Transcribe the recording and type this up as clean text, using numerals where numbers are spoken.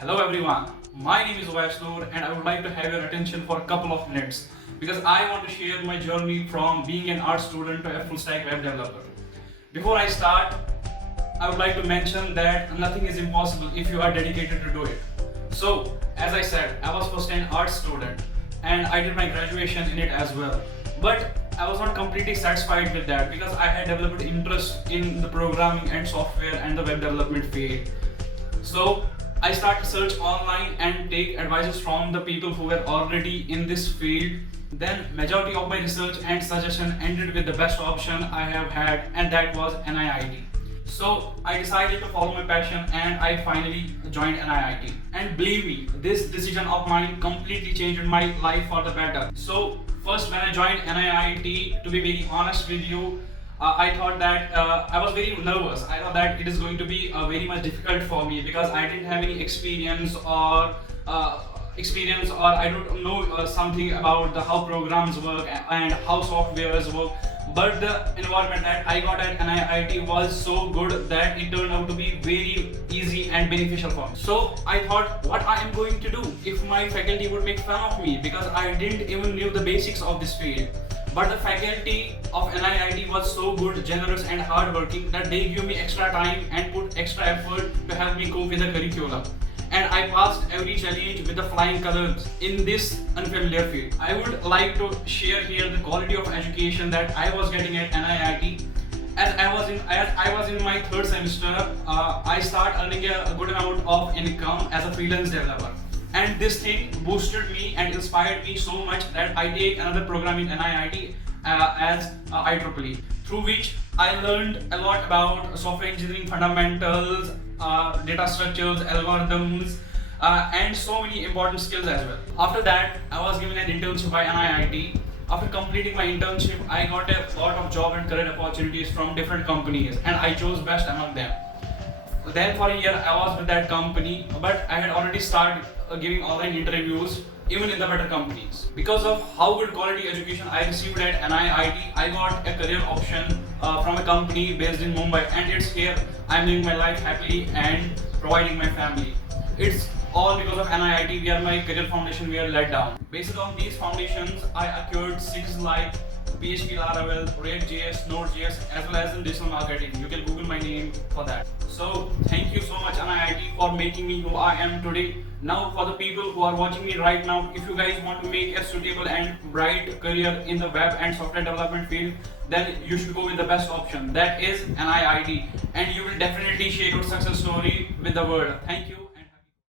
Hello everyone, my name is Uwais Noor and I would like to have your attention for a couple of minutes because I want to share my journey from being an art student to a full stack web developer. Before I start, I would like to mention that nothing is impossible if you are dedicated to do it. So, as I said, I was first an art student and I did my graduation in it as well. But I was not completely satisfied with that because I had developed interest in the programming and software and the web development field. So I started to search online and take advices from the people who were already in this field. Then majority of my research and suggestion ended with the best option I have had, and that was NIIT. So I decided to follow my passion and I finally joined NIIT. And believe me, this decision of mine completely changed my life for the better. So first when I joined NIIT, to be very honest with you, I thought that I was very nervous. I thought that it is going to be very much difficult for me because I didn't have any experience or I don't know something about how programs work and how softwares work. But the environment that I got at NIIT was so good that it turned out to be very easy and beneficial for me. So I thought, what I am going to do if my faculty would make fun of me because I didn't even knew the basics of this field. But the faculty of NIIT was so good, generous and hardworking that they give me extra time and put extra effort to help me cope with the curriculum. And I passed every challenge with the flying colors in this unfamiliar field. I would like to share here the quality of education that I was getting at NIIT. As I was in my third semester, I started earning a good amount of income as a freelance developer. And this thing boosted me and inspired me so much that I take another program in NIIT as IEEE, through which I learned a lot about software engineering fundamentals, data structures, algorithms, and so many important skills as well. After that, I was given an internship by NIIT. After completing my internship, I got a lot of job and career opportunities from different companies, and I chose best among them. Then for a year I was with that company, but I had already started giving online interviews even in the better companies. Because of how good quality education I received at NIIT, I got a career option from a company based in Mumbai, and it's here I'm living my life happily and providing my family. It's all because of NIIT where my career foundation were laid down. Based on these foundations, I acquired skills like PHP, Laravel, React.js, Node.js, as well as in digital marketing. You can Google my name for that. So thank you so much NIIT for making me who I am today. Now for the people who are watching me right now, if you guys want to make a suitable and bright career in the web and software development field, then you should go with the best option. That is NIIT, and you will definitely share your success story with the world. Thank you.